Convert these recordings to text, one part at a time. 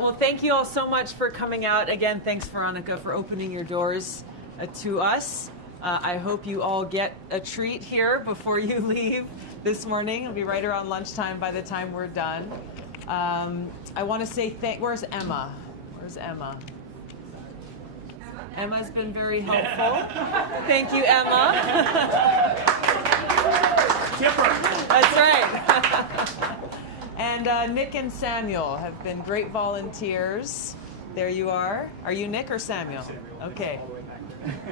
Well, thank you all so much for coming out. Again, thanks, Veronica, for opening your doors to us. I hope you all get a treat here before you leave this morning. It'll be right around lunchtime by the time we're done. I want to say where's Emma? Where's Emma? Emma's been very helpful. Thank you, Emma. That's right. And Nick and Samuel have been great volunteers. There you are. Are you Nick or Samuel? Okay.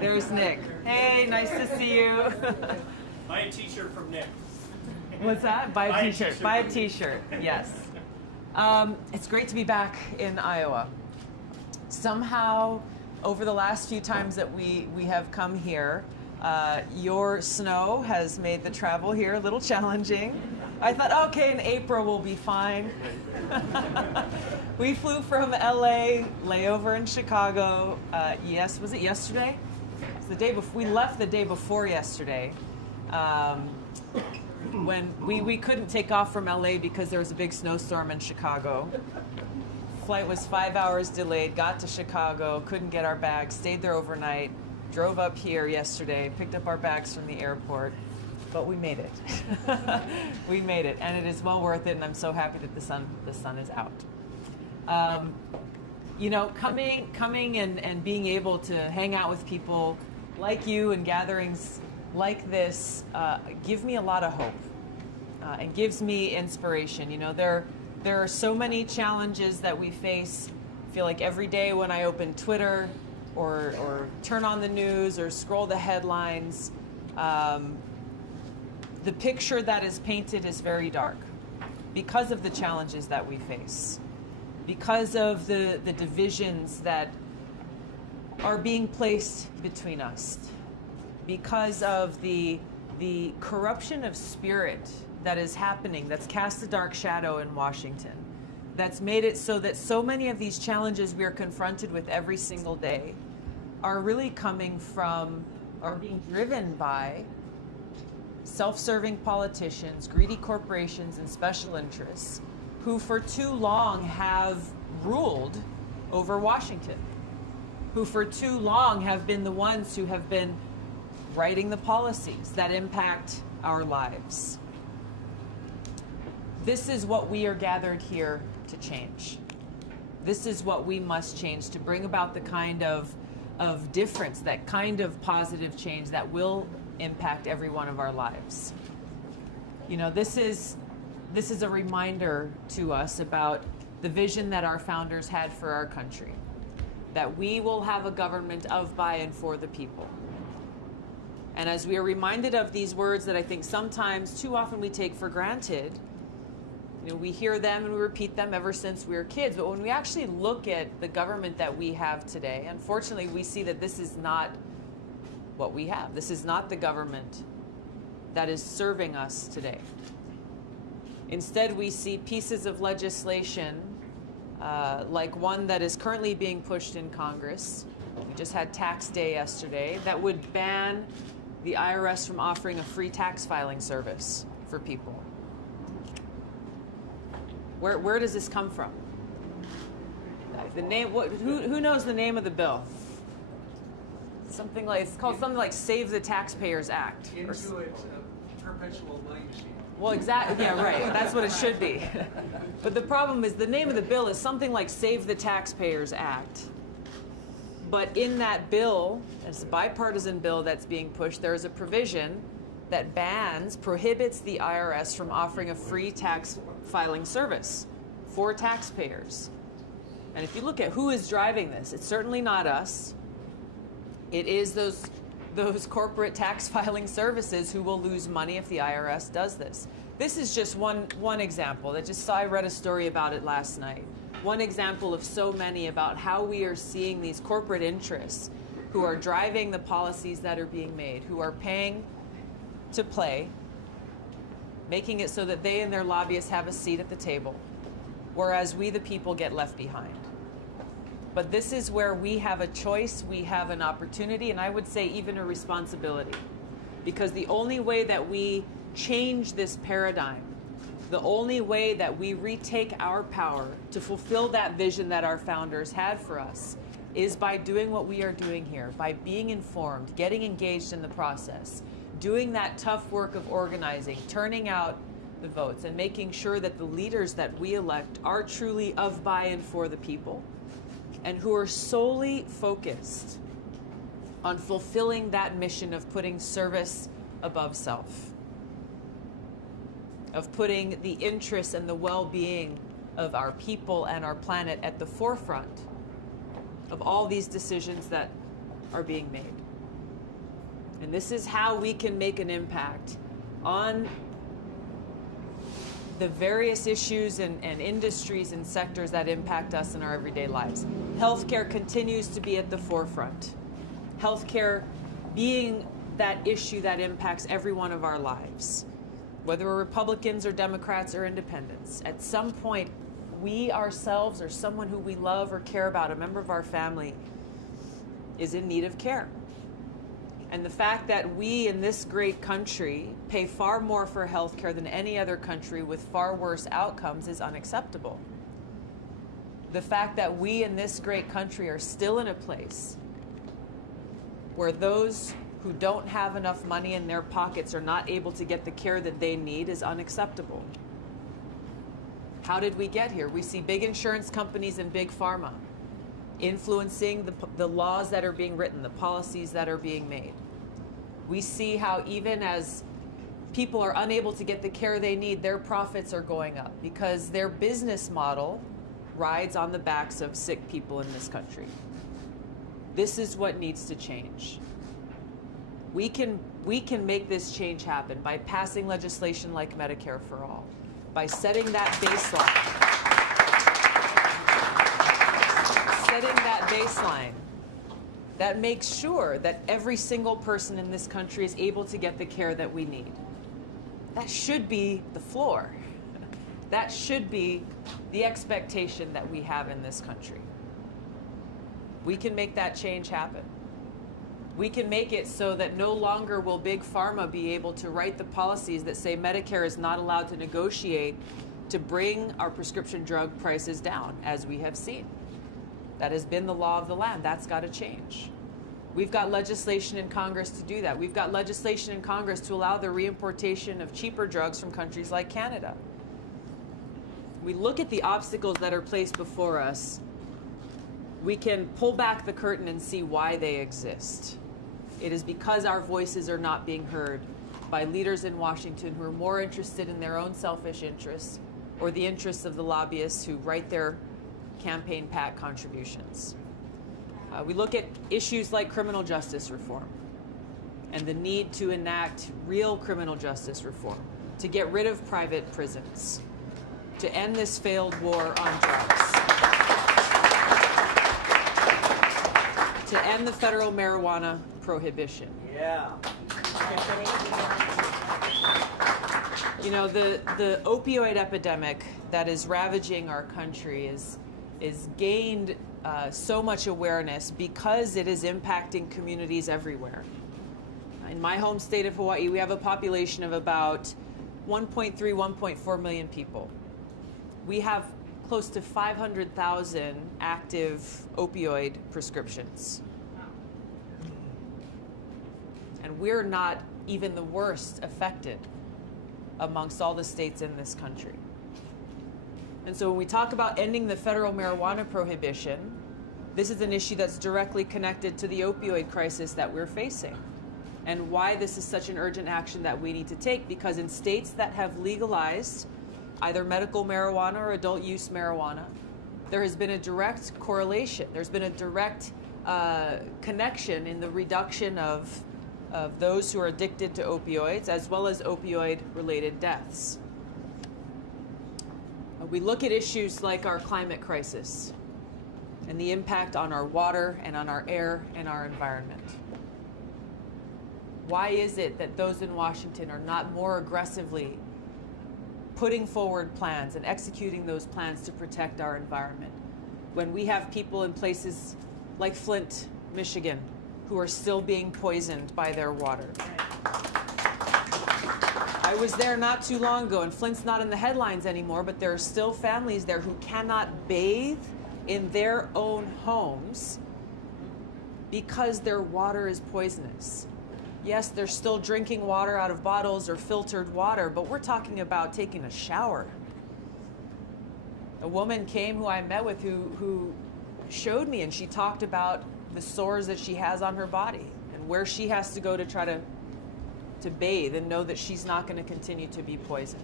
There's Nick. Hey, nice to see you. Buy a t-shirt from Nick. What's that? Buy a t-shirt. Buy a t-shirt. Yes. It's great to be back in Iowa. Somehow, over the last few times that we have come here, your snow has made the travel here a little challenging. I thought, okay, in April we'll be fine. We flew from LA, layover in Chicago. Yes, was it yesterday? It was the day before. We left the day before yesterday. When we couldn't take off from LA because there was a big snowstorm in Chicago. Flight was 5 hours delayed, got to Chicago, couldn't get our bags, stayed there overnight, drove up here yesterday, picked up our bags from the airport, but we made it. We made it, and it is well worth it, and I'm so happy that the sun is out. You know, coming and being able to hang out with people like you and gatherings like this give me a lot of hope and gives me inspiration. You know, there are so many challenges that we face. I feel like every day when I open Twitter or turn on the news or scroll the headlines, the picture that is painted is very dark because of the challenges that we face, because of the divisions that are being placed between us, because of the corruption of spirit that is happening, that's cast a dark shadow in Washington, that's made it so that so many of these challenges we are confronted with every single day are really coming from, are being driven by self-serving politicians, greedy corporations, and special interests who for too long have ruled over Washington, who for too long have been the ones who have been writing the policies that impact our lives. This is what we are gathered here to change. This is what we must change to bring about the kind of difference, that kind of positive change that will impact every one of our lives. You know, this is a reminder to us about the vision that our founders had for our country, that we will have a government of, by, and for the people. And as we are reminded of these words that I think sometimes too often we take for granted, you know, we hear them and we repeat them ever since we were kids, but when we actually look at the government that we have today, unfortunately we see that this is not what we have. This is not the government that is serving us today. Instead, we see pieces of legislation like one that is currently being pushed in Congress. We just had tax day yesterday that would ban the IRS from offering a free tax filing service for people. Where does this come from? The name. Who knows the name of the bill? Something like, it's called something like Save the Taxpayers Act. Intuit, perpetual money machine. Well, exactly. Yeah, right. That's what it should be. But the problem is the name of the bill is something like Save the Taxpayers Act. But in that bill, it's a bipartisan bill that's being pushed, there is a provision that prohibits the IRS from offering a free tax filing service for taxpayers. And if you look at who is driving this, it's certainly not us. It is those corporate tax filing services who will lose money if the IRS does this. This is just one example. I read a story about it last night. One example of so many about how we are seeing these corporate interests who are driving the policies that are being made, who are paying to play, making it so that they and their lobbyists have a seat at the table, whereas we the people get left behind. But this is where we have a choice, we have an opportunity, and I would say even a responsibility. Because the only way that we change this paradigm The only way that we retake our power to fulfill that vision that our founders had for us is by doing what we are doing here, by being informed, getting engaged in the process, doing that tough work of organizing, turning out the votes, and making sure that the leaders that we elect are truly of, by, and for the people, and who are solely focused on fulfilling that mission of putting service above self, of putting the interests and the well-being of our people and our planet at the forefront of all these decisions that are being made. And this is how we can make an impact on the various issues and industries and sectors that impact us in our everyday lives. Healthcare continues to be at the forefront. Healthcare being that issue that impacts every one of our lives, whether we're Republicans or Democrats or independents. At some point, we ourselves or someone who we love or care about, a member of our family, is in need of care. And the fact that we in this great country pay far more for health care than any other country with far worse outcomes is unacceptable. The fact that we in this great country are still in a place where those who don't have enough money in their pockets are not able to get the care that they need is unacceptable. How did we get here? We see big insurance companies and big pharma influencing the laws that are being written, the policies that are being made. We see how even as people are unable to get the care they need, their profits are going up because their business model rides on the backs of sick people in this country. This is what needs to change. We can make this change happen by passing legislation like Medicare for All, by setting that baseline that makes sure that every single person in this country is able to get the care that we need. That should be the floor. That should be the expectation that we have in this country. We can make that change happen. We can make it so that no longer will big pharma be able to write the policies that say Medicare is not allowed to negotiate to bring our prescription drug prices down, as we have seen. That has been the law of the land. That's got to change. We've got legislation in Congress to do that. We've got legislation in Congress to allow the reimportation of cheaper drugs from countries like Canada. We look at the obstacles that are placed before us. We can pull back the curtain and see why they exist. It is because our voices are not being heard by leaders in Washington who are more interested in their own selfish interests or the interests of the lobbyists who write their campaign PAC contributions. We look at issues like criminal justice reform and the need to enact real criminal justice reform, to get rid of private prisons, to end this failed war on drugs, to end the federal marijuana prohibition. Yeah. You know, the opioid epidemic that is ravaging our country is gained so much awareness because it is impacting communities everywhere. In my home state of Hawaii, we have a population of about 1.3, 1.4 million people. We have close to 500,000 active opioid prescriptions. And we're not even the worst affected amongst all the states in this country. And so when we talk about ending the federal marijuana prohibition, this is an issue that's directly connected to the opioid crisis that we're facing and why this is such an urgent action that we need to take, because in states that have legalized either medical marijuana or adult use marijuana, there has been a direct correlation. There's been a direct connection in the reduction of those who are addicted to opioids as well as opioid-related deaths. We look at issues like our climate crisis and the impact on our water and on our air and our environment. Why is it that those in Washington are not more aggressively putting forward plans and executing those plans to protect our environment when we have people in places like Flint, Michigan, who are still being poisoned by their water? I I was there not too long ago, and Flint's not in the headlines anymore, but there are still families there who cannot bathe in their own homes because their water is poisonous. Yes, they're still drinking water out of bottles or filtered water, but we're talking about taking a shower. A woman came who I met with who showed me, and she talked about the sores that she has on her body and where she has to go to try to bathe and know that she's not going to continue to be poisoned.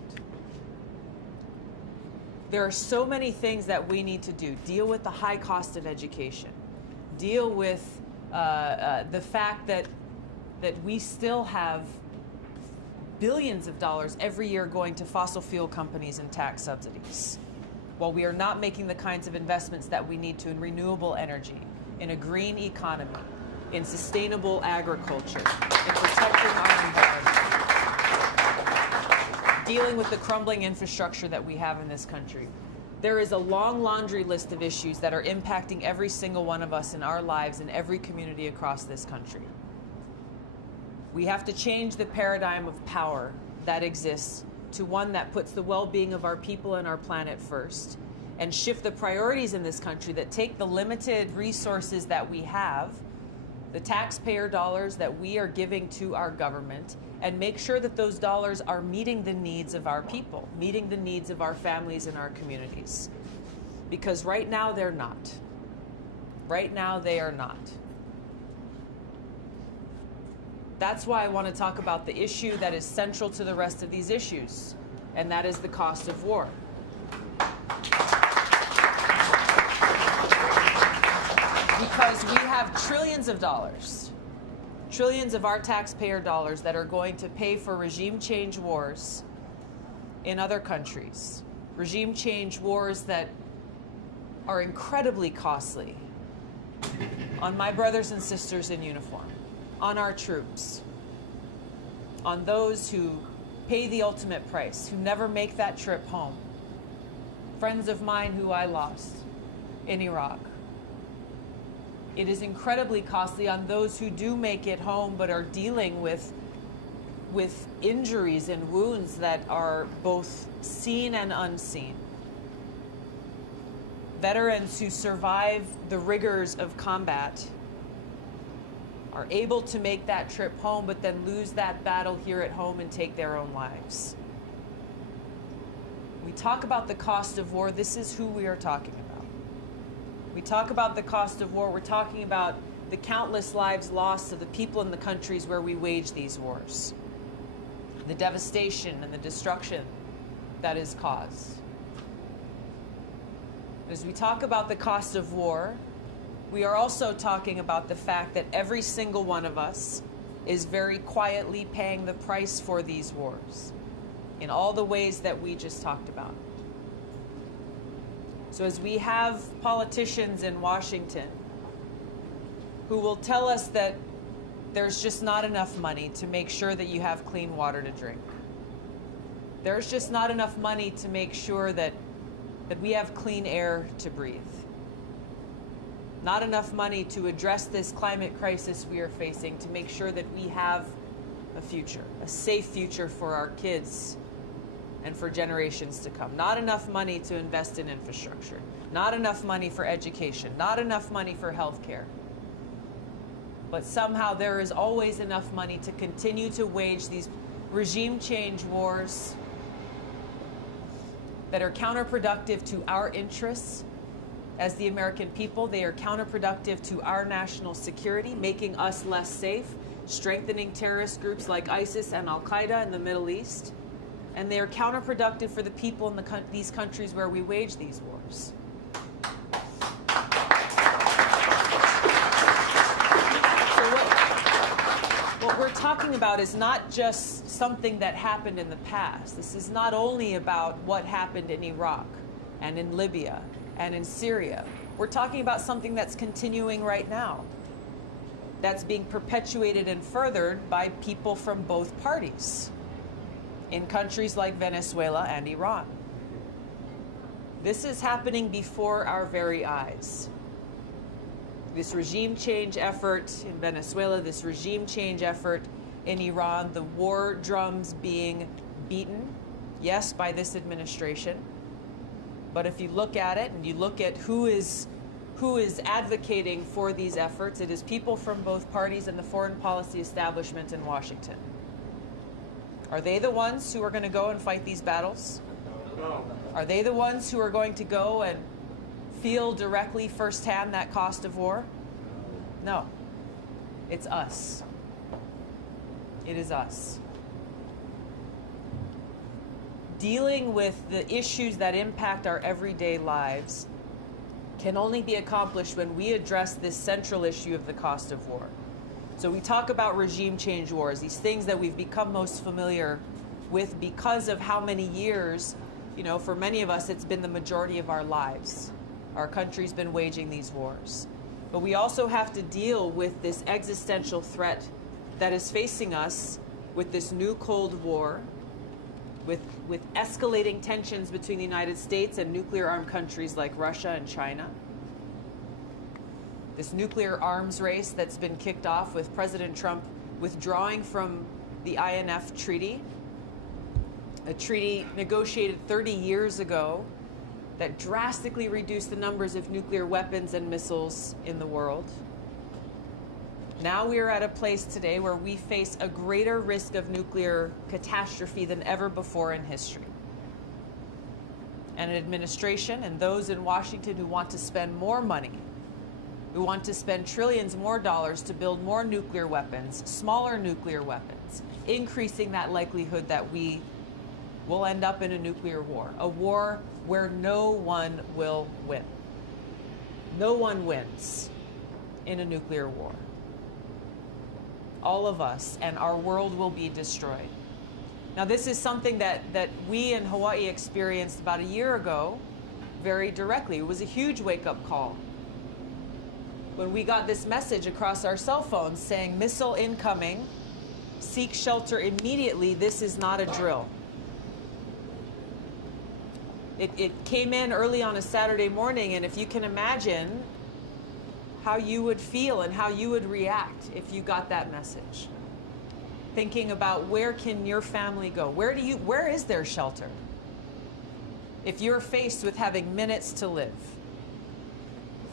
There are so many things that we need to do. Deal with the high cost of education. Deal with the fact that we still have billions of dollars every year going to fossil fuel companies and tax subsidies, while we are not making the kinds of investments that we need to in renewable energy, in a green economy, in sustainable agriculture, in protecting our environment, dealing with the crumbling infrastructure that we have in this country. There is a long laundry list of issues that are impacting every single one of us in our lives in every community across this country. We have to change the paradigm of power that exists to one that puts the well-being of our people and our planet first, and shift the priorities in this country that take the limited resources that we have, the taxpayer dollars that we are giving to our government, and make sure that those dollars are meeting the needs of our people, meeting the needs of our families and our communities. Because right now they're not. Right now they are not. That's why I want to talk about the issue that is central to the rest of these issues, and that is the cost of war. Because we have trillions of dollars, trillions of our taxpayer dollars that are going to pay for regime change wars in other countries. Regime change wars that are incredibly costly on my brothers and sisters in uniform, on our troops, on those who pay the ultimate price, who never make that trip home. Friends of mine who I lost in Iraq. It is incredibly costly on those who do make it home but are dealing with injuries and wounds that are both seen and unseen. Veterans who survive the rigors of combat are able to make that trip home but then lose that battle here at home and take their own lives. We talk about the cost of war. This is who we are talking about. We talk about the cost of war. We're talking about the countless lives lost of the people in the countries where we wage these wars, the devastation and the destruction that is caused. As we talk about the cost of war, we are also talking about the fact that every single one of us is very quietly paying the price for these wars in all the ways that we just talked about. So as we have politicians in Washington who will tell us that there's just not enough money to make sure that you have clean water to drink. There's just not enough money to make sure that we have clean air to breathe. Not enough money to address this climate crisis we are facing, to make sure that we have a future, a safe future for our kids and for generations to come. Not enough money to invest in infrastructure. Not enough money for education. Not enough money for health care. But somehow there is always enough money to continue to wage these regime change wars that are counterproductive to our interests as the American people. They are counterproductive to our national security, making us less safe, strengthening terrorist groups like ISIS and Al-Qaeda in the Middle East. And they are counterproductive for the people in these countries where we wage these wars. So what we're talking about is not just something that happened in the past. This is not only about what happened in Iraq and in Libya and in Syria. We're talking about something that's continuing right now, that's being perpetuated and furthered by people from both parties in countries like Venezuela and Iran. This is happening before our very eyes. This regime change effort in Venezuela, this regime change effort in Iran, the war drums being beaten, yes, by this administration. But if you look at it and you look at who is advocating for these efforts, it is people from both parties and the foreign policy establishment in Washington. Are they the ones who are going to go and fight these battles? No. Are they the ones who are going to go and feel directly firsthand that cost of war? No. It's us. It is us. Dealing with the issues that impact our everyday lives can only be accomplished when we address this central issue of the cost of war. So we talk about regime change wars, these things that we've become most familiar with because of how many years, for many of us, it's been the majority of our lives. Our country's been waging these wars. But we also have to deal with this existential threat that is facing us with this new Cold War, with escalating tensions between the United States and nuclear-armed countries like Russia and China. This nuclear arms race that's been kicked off with President Trump withdrawing from the INF treaty, a treaty negotiated 30 years ago that drastically reduced the numbers of nuclear weapons and missiles in the world. Now we are at a place today where we face a greater risk of nuclear catastrophe than ever before in history. And an administration and those in Washington who want to spend more money, who want to spend trillions more dollars to build more nuclear weapons, smaller nuclear weapons, increasing that likelihood that we will end up in a war where no one will win. No one wins in a nuclear war. All of us, and our world will be destroyed. Now, this is something that we in Hawaii experienced about a year ago very directly. It was a huge wake-up call when we got this message across our cell phones saying, missile incoming, seek shelter immediately, this is not a drill. It came in early on a Saturday morning, and if you can imagine how you would feel and how you would react if you got that message. Thinking about where can your family go? Where is their shelter? If you're faced with having minutes to live,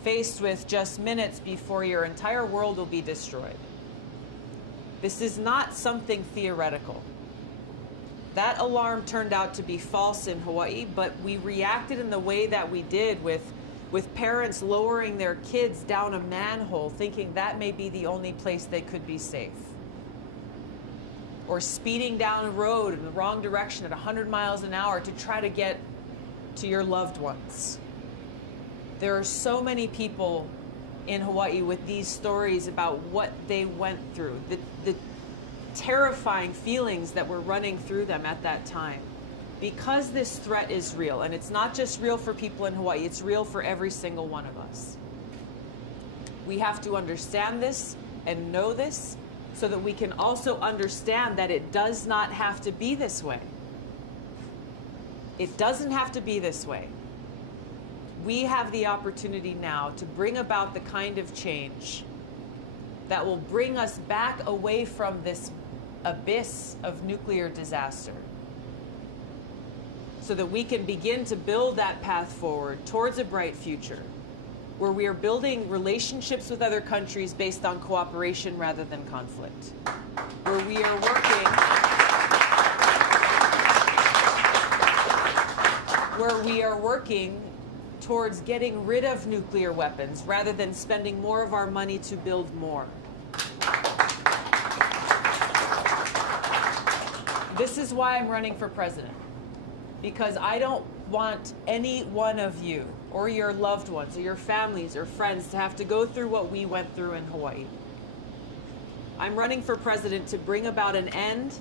faced with just minutes before your entire world will be destroyed. This is not something theoretical. That alarm turned out to be false in Hawaii, but we reacted in the way that we did with parents lowering their kids down a manhole thinking that may be the only place they could be safe. Or speeding down a road in the wrong direction at 100 miles an hour to try to get to your loved ones. There are so many people in Hawaii with these stories about what they went through, the terrifying feelings that were running through them at that time. Because this threat is real, and it's not just real for people in Hawaii, it's real for every single one of us. We have to understand this and know this so that we can also understand that it does not have to be this way. It doesn't have to be this way. We have the opportunity now to bring about the kind of change that will bring us back away from this abyss of nuclear disaster, so that we can begin to build that path forward towards a bright future, where we are building relationships with other countries based on cooperation rather than conflict, where we are working towards getting rid of nuclear weapons rather than spending more of our money to build more. This is why I'm running for president. Because I don't want any one of you or your loved ones or your families or friends to have to go through what we went through in Hawaii. I'm running for president to bring about an end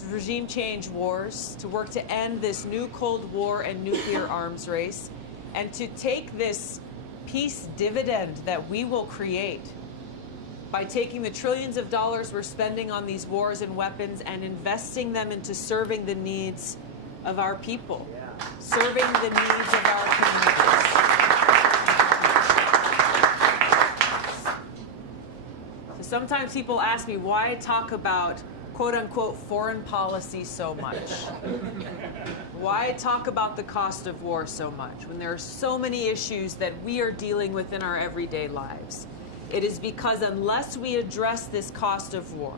to regime change wars, to work to end this new Cold War and nuclear arms race, and to take this peace dividend that we will create by taking the trillions of dollars we're spending on these wars and weapons and investing them into serving the needs of our people, serving the needs of our communities. So sometimes people ask me why I talk about quote unquote foreign policy so much? Why talk about the cost of war so much when there are so many issues that we are dealing with in our everyday lives? It is because unless we address this cost of war,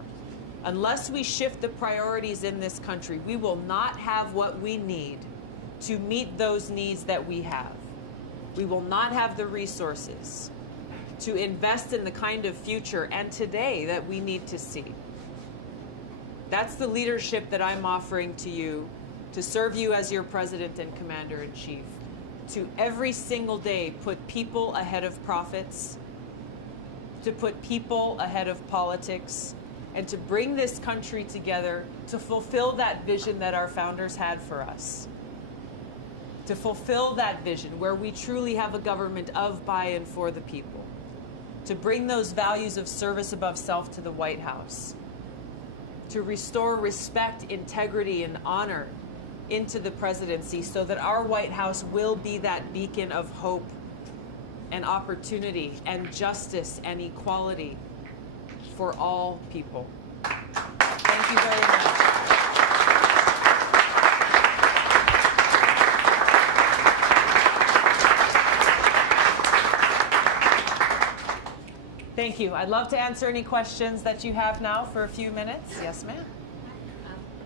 unless we shift the priorities in this country, we will not have what we need to meet those needs that we have. We will not have the resources to invest in the kind of future and today that we need to see. That's the leadership that I'm offering to you, to serve you as your president and commander-in-chief, to every single day put people ahead of profits, to put people ahead of politics, and to bring this country together to fulfill that vision that our founders had for us. To fulfill that vision where we truly have a government of, by, and for the people. To bring those values of service above self to the White House. To restore respect, integrity, and honor into the presidency so that our White House will be that beacon of hope and opportunity and justice and equality for all people. Thank you very much. Thank you. I'd love to answer any questions that you have now for a few minutes. Yes, ma'am.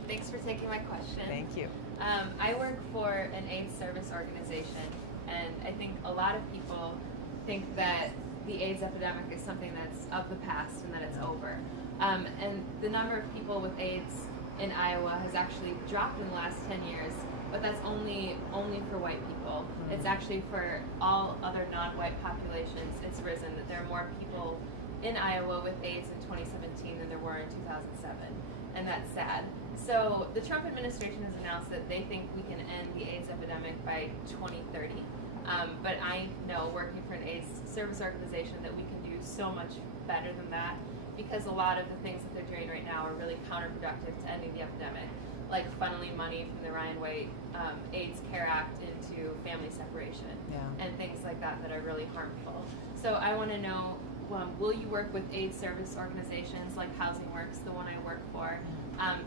Thanks for taking my question. Thank you. I work for an AIDS service organization, and I think a lot of people think that the AIDS epidemic is something that's of the past and that it's over. And the number of people with AIDS in Iowa has actually dropped in the last 10 years, but that's only for white people. It's actually for all other non-white populations, it's risen, that there are more people in Iowa with AIDS in 2017 than there were in 2007, and that's sad. So the Trump administration has announced that they think we can end the AIDS epidemic by 2030. But I know, working for an AIDS service organization, that we can do so much better than that, because a lot of the things that they're doing right now are really counterproductive to ending the epidemic, like funneling money from the Ryan White AIDS Care Act into family separation and things like that that are really harmful. So I want to know, will you work with AIDS service organizations like Housing Works, the one I work for,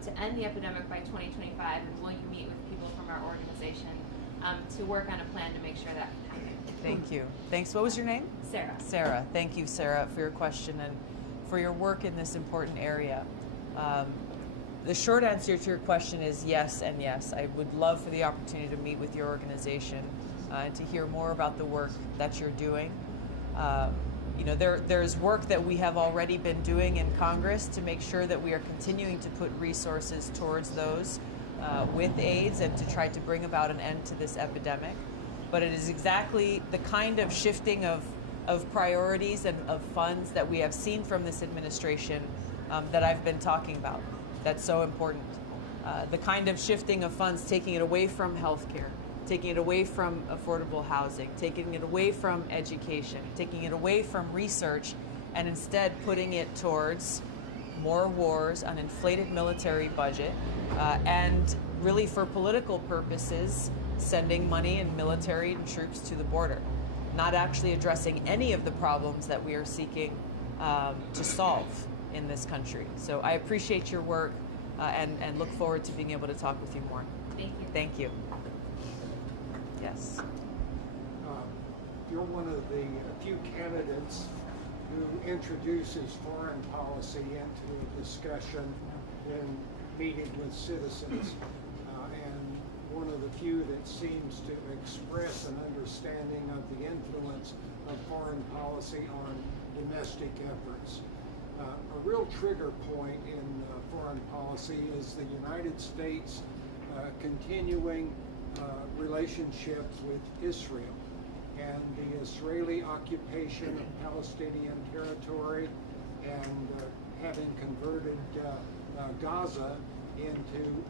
to end the epidemic by 2025, and will you meet with people from our organization to work on a plan to make sure that can happen? Thank you. Thanks. What was your name? Sarah. Sarah. Thank you, Sarah, for your question and for your work in this important area. The short answer to your question is yes and yes. I would love for the opportunity to meet with your organization and to hear more about the work that you're doing. You know, there's work that we have already been doing in Congress to make sure that we are continuing to put resources towards those with AIDS and to try to bring about an end to this epidemic. But it is exactly the kind of shifting of priorities and of funds that we have seen from this administration that I've been talking about. That's so important. The kind of shifting of funds, taking it away from healthcare, taking it away from affordable housing, taking it away from education, taking it away from research, and instead putting it towards more wars, an inflated military budget, and really for political purposes, sending money and military and troops to the border, not actually addressing any of the problems that we are seeking to solve in this country. So I appreciate your work and look forward to being able to talk with you more. Thank you. Thank you. Yes. You're one of the few candidates who introduces foreign policy into a discussion in meeting with citizens, and one of the few that seems to express an understanding of the influence of foreign policy on domestic efforts. A real trigger point in foreign policy is the United States continuing relationships with Israel and the Israeli occupation of Palestinian territory and having converted Gaza into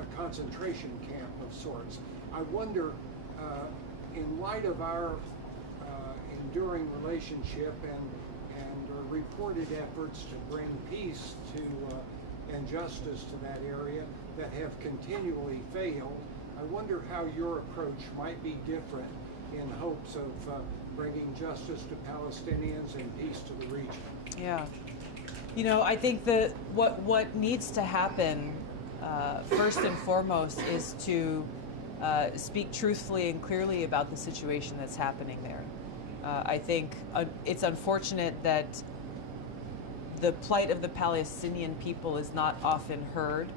a concentration camp of sorts. I wonder, in light of our enduring relationship and reported efforts to bring peace to and justice to that area that have continually failed, I wonder how your approach might be different in hopes of bringing justice to Palestinians and peace to the region. Yeah. You know, I think that what needs to happen first and foremost is to speak truthfully and clearly about the situation that's happening there. I think it's unfortunate that the plight of the Palestinian people is not often heard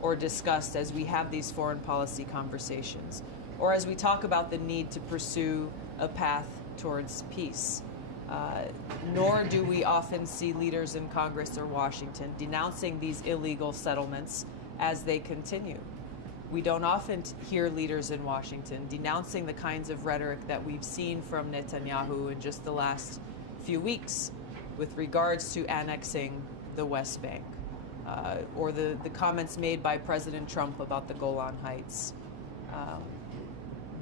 or discussed as we have these foreign policy conversations, or as we talk about the need to pursue a path towards peace. Nor do we often see leaders in Congress or Washington denouncing these illegal settlements as they continue. We don't often hear leaders in Washington denouncing the kinds of rhetoric that we've seen from Netanyahu in just the last few weeks with regards to annexing the West Bank, or the comments made by President Trump about the Golan Heights.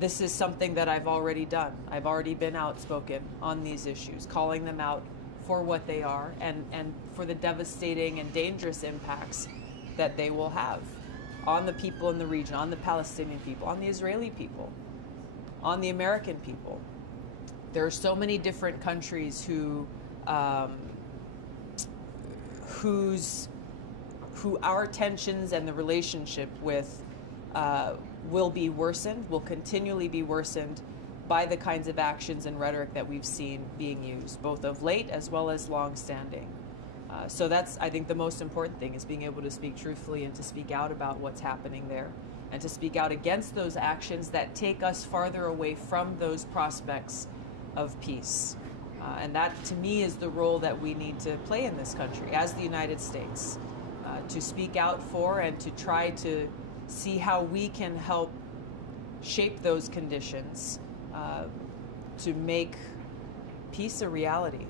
This is something that I've already done. I've already been outspoken on these issues, calling them out for what they are and for the devastating and dangerous impacts that they will have on the people in the region, on the Palestinian people, on the Israeli people, on the American people. There are so many different countries who our tensions and the relationship with will be worsened, will continually be worsened by the kinds of actions and rhetoric that we've seen being used, both of late as well as long-standing. So that's, I think, the most important thing, is being able to speak truthfully and to speak out about what's happening there, and to speak out against those actions that take us farther away from those prospects of peace. And that, to me, is the role that we need to play in this country as the United States, to speak out for and to try to see how we can help shape those conditions to make peace a reality.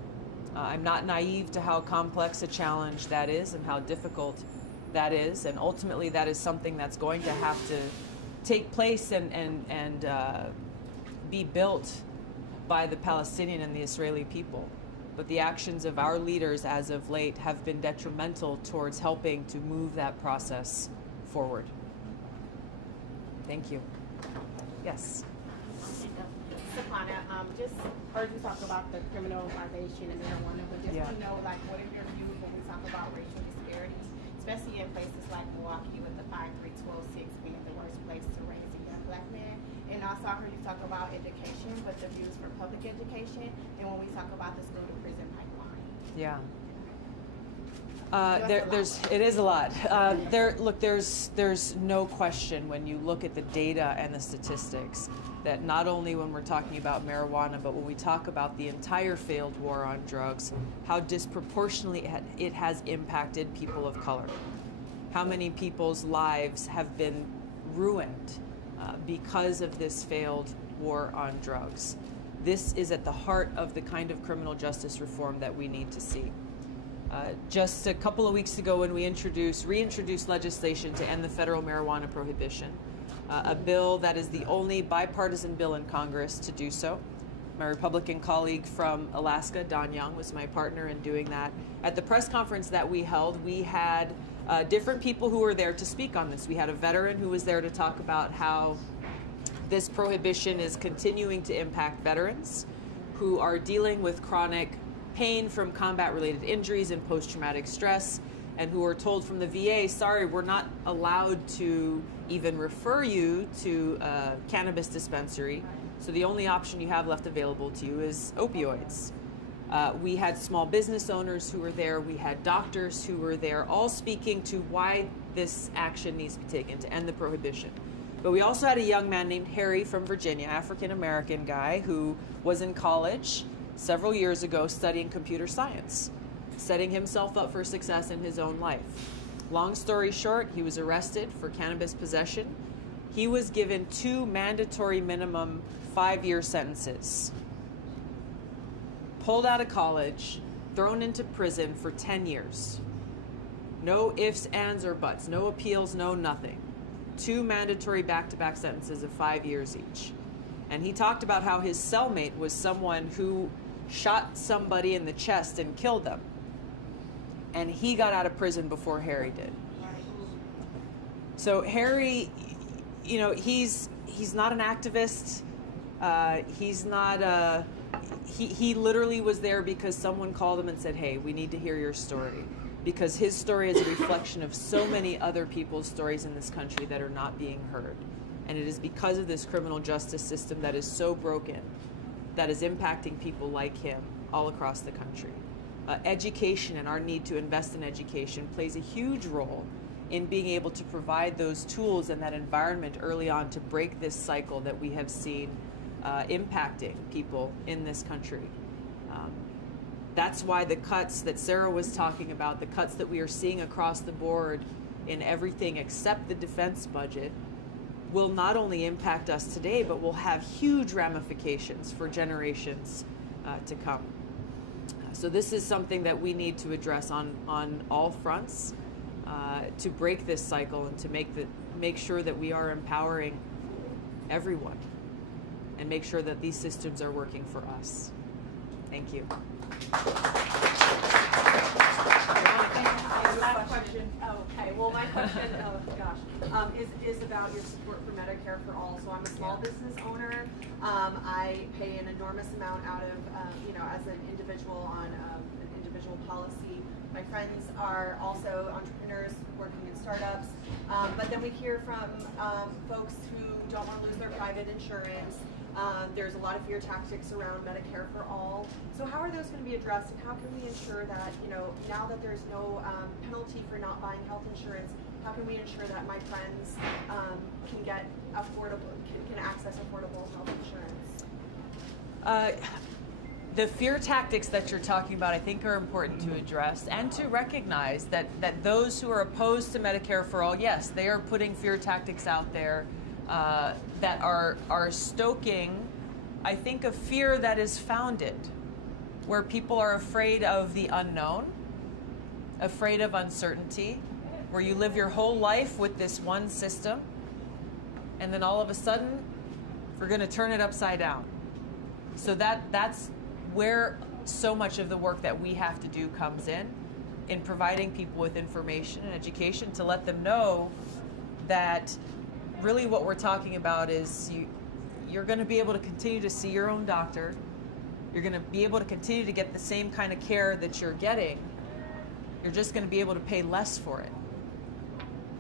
I'm not naive to how complex a challenge that is and how difficult that is, and ultimately that is something that's going to have to take place and be built by the Palestinian and the Israeli people. But the actions of our leaders as of late have been detrimental towards helping to move that process forward. Thank you. Yes. Saquana, just heard you talk about the criminalization of marijuana, but just want to know, like, what are your views when we talk about racial disparities, especially in places like Milwaukee, with the 5-3-12-6 being the worst place to raise a young black man? And also, I heard you talk about education, but the views for public education, and when we talk about the school to prison pipeline. Yeah. It is a lot. There's no question when you look at the data and the statistics that not only when we're talking about marijuana, but when we talk about the entire failed war on drugs, how disproportionately it has impacted people of color. How many people's lives have been ruined because of this failed war on drugs. This is at the heart of the kind of criminal justice reform that we need to see. Just a couple of weeks ago, when we reintroduced legislation to end the federal marijuana prohibition, a bill that is the only bipartisan bill in Congress to do so. My Republican colleague from Alaska, Don Young, was my partner in doing that. At the press conference that we held, we had different people who were there to speak on this. We had a veteran who was there to talk about how this prohibition is continuing to impact veterans who are dealing with chronic pain from combat-related injuries and post-traumatic stress, and who are told from the VA, sorry, we're not allowed to even refer you to a cannabis dispensary, so the only option you have left available to you is opioids. We had small business owners who were there, we had doctors who were there, all speaking to why this action needs to be taken to end the prohibition. But we also had a young man named Harry from Virginia, African-American guy, who was in college several years ago studying computer science, setting himself up for success in his own life. Long story short, he was arrested for cannabis possession. He was given 2 mandatory minimum 5-year sentences. Pulled out of college, thrown into prison for 10 years. No ifs, ands, or buts, no appeals, no nothing. 2 mandatory back-to-back sentences of 5 years each. And he talked about how his cellmate was someone who shot somebody in the chest and killed them. And he got out of prison before Harry did. So Harry, you know, he's not an activist. He's not he literally was there because someone called him and said, hey, we need to hear your story. Because his story is a reflection of so many other people's stories in this country that are not being heard. And it is because of this criminal justice system that is so broken that is impacting people like him all across the country. Education and our need to invest in education plays a huge role in being able to provide those tools and that environment early on to break this cycle that we have seen impacting people in this country. That's why the cuts that Sarah was talking about, the cuts that we are seeing across the board in everything except the defense budget, will not only impact us today, but will have huge ramifications for generations to come. So this is something that we need to address on all fronts to break this cycle and to make sure that we are empowering everyone and make sure that these systems are working for us. Thank you. Last question. Okay. Well, my question, is about your support for Medicare for All. So I'm a small business owner. I pay an enormous amount out of, as an individual on an individual policy. My friends are also entrepreneurs working in startups. But then we hear from folks who don't want to lose their private insurance. There's a lot of fear tactics around Medicare for All. So how are those going to be addressed, and how can we ensure that, now that there's no penalty for not buying health insurance, how can we ensure that my friends can get can access affordable health insurance? The fear tactics that you're talking about, I think, are important to address and to recognize that those who are opposed to Medicare for All, yes, they are putting fear tactics out there that are stoking, I think, a fear that is founded, where people are afraid of the unknown, afraid of uncertainty, where you live your whole life with this one system, and then all of a sudden, we're going to turn it upside down. So that's where so much of the work that we have to do comes in providing people with information and education to let them know that really what we're talking about is you're going to be able to continue to see your own doctor. You're going to be able to continue to get the same kind of care that you're getting. You're just going to be able to pay less for it.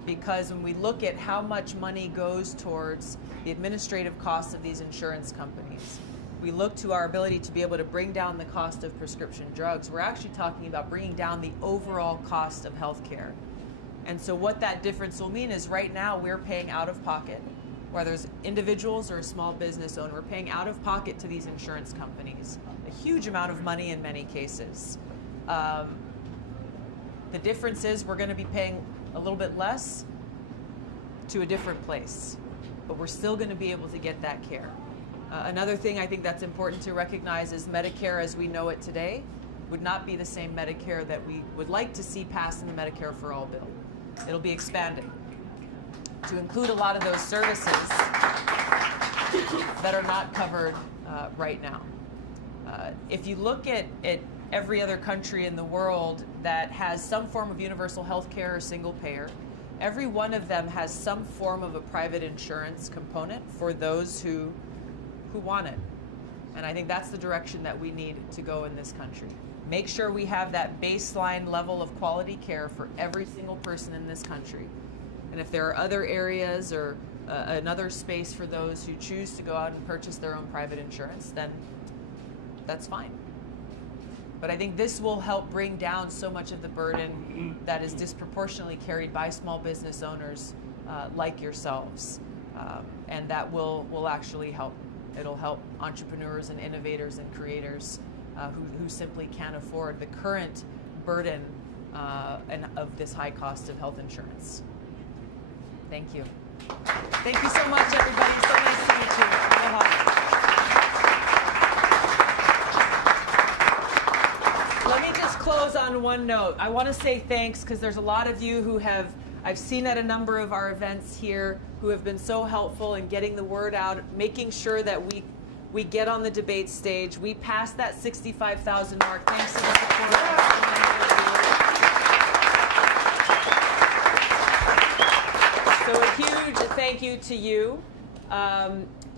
Because when we look at how much money goes towards the administrative costs of these insurance companies, we look to our ability to be able to bring down the cost of prescription drugs. We're actually talking about bringing down the overall cost of healthcare. And so what that difference will mean is right now we're paying out of pocket, whether it's individuals or a small business owner, we're paying out of pocket to these insurance companies a huge amount of money in many cases. The difference is we're going to be paying a little bit less to a different place, but we're still going to be able to get that care. Another thing I think that's important to recognize is Medicare as we know it today would not be the same Medicare that we would like to see passed in the Medicare for All bill. It'll be expanded to include a lot of those services that are not covered right now. If you look at every other country in the world that has some form of universal health care or single payer, every one of them has some form of a private insurance component for those who want it. And I think that's the direction that we need to go in this country. Make sure we have that baseline level of quality care for every single person in this country. And if there are other areas or another space for those who choose to go out and purchase their own private insurance, then that's fine. But I think this will help bring down so much of the burden that is disproportionately carried by small business owners like yourselves. And that will actually help. It'll help entrepreneurs and innovators and creators who simply can't afford the current burden of this high cost of health insurance. Thank you. Thank you so much, everybody. So nice to meet you. Aloha. Let me just close on one note. I want to say thanks because there's a lot of you who I've seen at a number of our events here, who have been so helpful in getting the word out, making sure that we get on the debate stage. We passed that 65,000 mark thanks to the support of so many of you. So a huge thank you to you.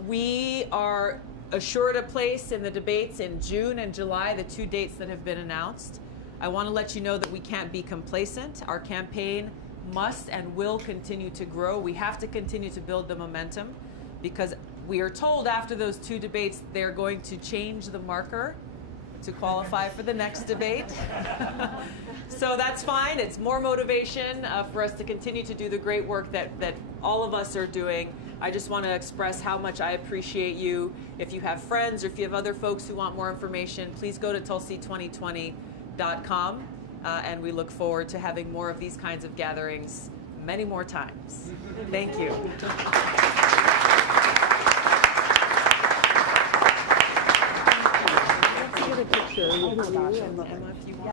We are assured a place in the debates in June and July, the 2 dates that have been announced. I want to let you know that we can't be complacent. Our campaign must and will continue to grow. We have to continue to build the momentum because we are told after those 2 debates they're going to change the marker to qualify for the next debate. So that's fine. It's more motivation for us to continue to do the great work that all of us are doing. I just want to express how much I appreciate you. If you have friends or if you have other folks who want more information, please go to tulsi2020.com, and we look forward to having more of these kinds of gatherings many more times. Thank you. Let's get a picture with you and Emma if you want.